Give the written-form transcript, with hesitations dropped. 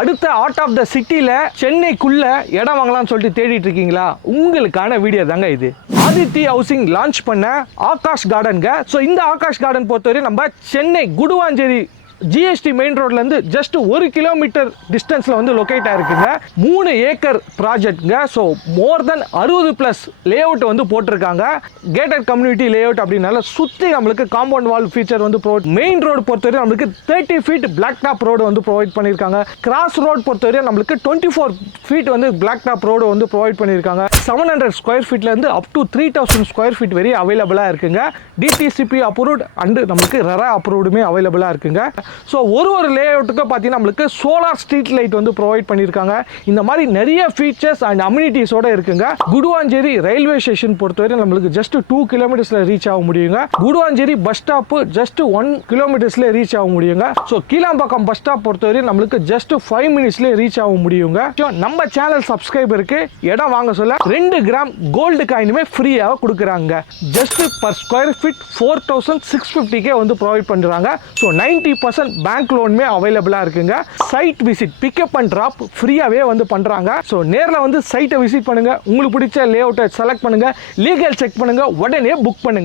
அடுத்த art of the சிட்டியில் சென்னைக்குள்ள இடம் வாங்கலாம்னு சொல்லிட்டு தேடிட்டு இருக்கீங்களா? உங்களுக்கான வீடியோ தாங்க இது. ஆதித்தி ஹவுசிங் லான்ச் பண்ண ஆகாஷ் கார்டனுங்க. ஸோ இந்த ஆகாஷ் கார்டன் பொறுத்தவரை நம்ம சென்னை குடுவாஞ்சேரி ஜிஎஸ்டி மெயின் ரோட்லேருந்து ஜஸ்ட் 1 கிலோமீட்டர் டிஸ்டன்ஸில் வந்து லொக்கேட் ஆகிருக்குங்க. 3 ஏக்கர் ப்ராஜெக்ட்ங்க. ஸோ மோர் தென் 60+ லே அவுட் வந்து போட்டிருக்காங்க. கேட்டட் கம்யூனிட்டி லே அவுட் அப்படின்னால சுற்றி நம்மளுக்கு காம்பவுண்ட் வால் ஃபீச்சர் வந்து மெயின் ரோடு பொறுத்தவரை நம்மளுக்கு 30 ஃபீட் பிளாக் டாப் ரோடு வந்து ப்ரொவைட் பண்ணியிருக்காங்க. கிராஸ் ரோடு பொறுத்தவரை நம்மளுக்கு 24 ஃபீட் வந்து பிளாக் டாப் ரோடு வந்து ப்ரொவைட் பண்ணியிருக்காங்க. 700 square ஃபீட்லேருந்து up to 3000 square feet வரை அவைலபிளாக இருக்குங்க. டிடிசிபி அப்ரூவ்ட் அண்டு நம்மளுக்கு ரெரா அப்ரூவ்டுமே அவைலபிளாக இருக்குங்க. ஸோ ஒரு லே அவுட்டுக்கு பார்த்தீங்கன்னா நம்மளுக்கு சோலார் ஸ்ட்ரீட் லைட் வந்து ப்ரொவைட் பண்ணியிருக்காங்க. இந்த மாதிரி நிறைய ஃபீச்சர்ஸ் அண்ட் அம்யூனிட்டிஸோட இருக்குங்க. குடுவாஞ்சேரி ரயில்வே ஸ்டேஷன் பொறுத்தவரை நம்மளுக்கு ஜஸ்ட் 2 கிலோமீட்டர்ஸில் ரீச் ஆக முடியுங்க. குடுவாஞ்சேரி பஸ் ஸ்டாப்பு ஜஸ்ட் 1 கிலோமீட்டர்ஸ்ல ரீச் ஆக முடியுங்க. ஸோ கீழாம்பாக்கம் பஸ் ஸ்டாப் பொறுத்தவரை நம்மளுக்கு ஜஸ்ட் 5 மினிட்ஸ்லேயே ரீச் ஆக முடியுங்க. நம்ம சேனல் சப்ஸ்கிரைபருக்கு இடம் வாங்க சொல்ல 2 கிராம் கோல்டு காயினுமே ஃப்ரீயாக கொடுக்குறாங்க. ஜஸ்ட் பர் ஸ்கொயர் ஃபீட் 4650 வந்து ப்ரொவைட் பண்ணுறாங்க. ஸோ 90% பேங்க் லோனுமே அவைலபிளாக இருக்குங்க. Site visit pickup and drop ஃப்ரீயாகவே வந்து பண்ணுறாங்க. ஸோ நேரில் வந்து சைட்டை விசிட் பண்ணுங்கள். உங்களுக்கு பிடிச்ச லே அவுட்டை செலக்ட் பண்ணுங்கள். லீகல் செக் பண்ணுங்கள். உடனே புக் பண்ணுங்கள்.